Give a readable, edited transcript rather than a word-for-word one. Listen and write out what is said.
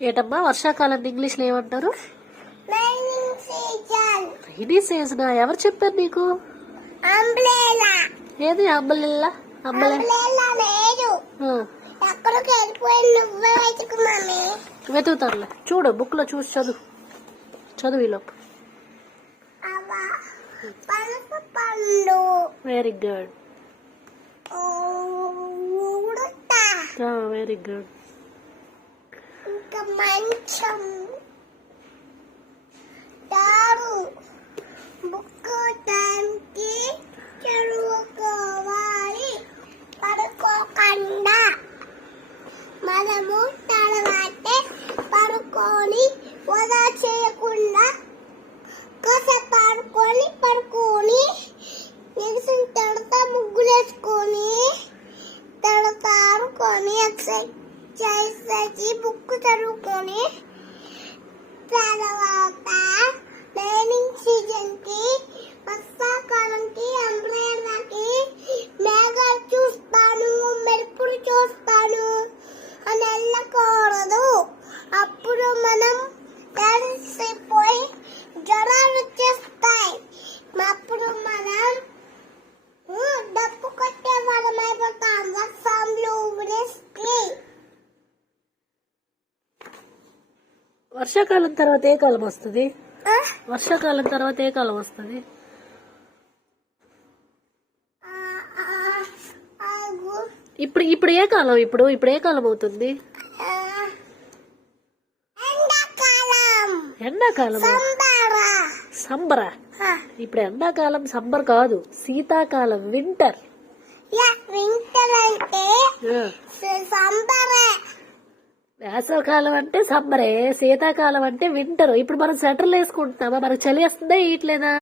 ఏటమ్మా వర్షాకాలం ఇంగ్లీష్ లో ఏమంటారు? Rainy season. ఎవరు చెప్పారు నీకు? ఏది అంబలిల్లా? వెతుకుతానులే. చూడు బుక్ లో చూసి చదువు ఈలోపు. Very good, very good. మంచం దారు బుక్కు టైంకి చదువుకోవాలి, పడుకోకుండా. మనము తర్వాతే పడుకొని వృధా చేయకుండా కాసేపు పడుకొని నెగిసిన తర్వాత ముగ్గులేసుకొని తర్వాత ఆడుకొని ఎక్సర్సైజ్ చేసి బుక్ చదువుకొని తర్వాత రైనింగ్ సీజన్ కి వర్షాకాలంకి అంబ్రెల్లాకి మేఘాలు చూస్తాను, మెరుపులు చూస్తాను అని వెళ్ళకూడదు. అప్పుడు మనం తడిసిపోయి జ్వరాలు వచ్చేస్తాయి. అప్పుడు మనం డప్పు కొట్టే వాళ్ళం అయిపోతాం వర్షంలో ఉరేస్తే. వర్షాకాలం తర్వాత ఏ కాలం వస్తుంది? వర్షాకాలం తర్వాత ఏ కాలం వస్తుంది? ఇప్పుడు ఏ కాలం? ఇప్పుడు ఏ కాలం అవుతుంది? ఎండాకాలం. సంబర. ఇప్పుడు ఎండాకాలం సంబర్ కాదు, శీతాకాలం, వింటర్. వింటర్ అంటే సంబరే. వేసవకాలం అంటే సమ్మరే, శీతాకాలం అంటే వింటర్. ఇప్పుడు మనం స్వెటర్లు వేసుకుంటున్నామా? మనకు చలి వస్తుందా ఇట్లేదా?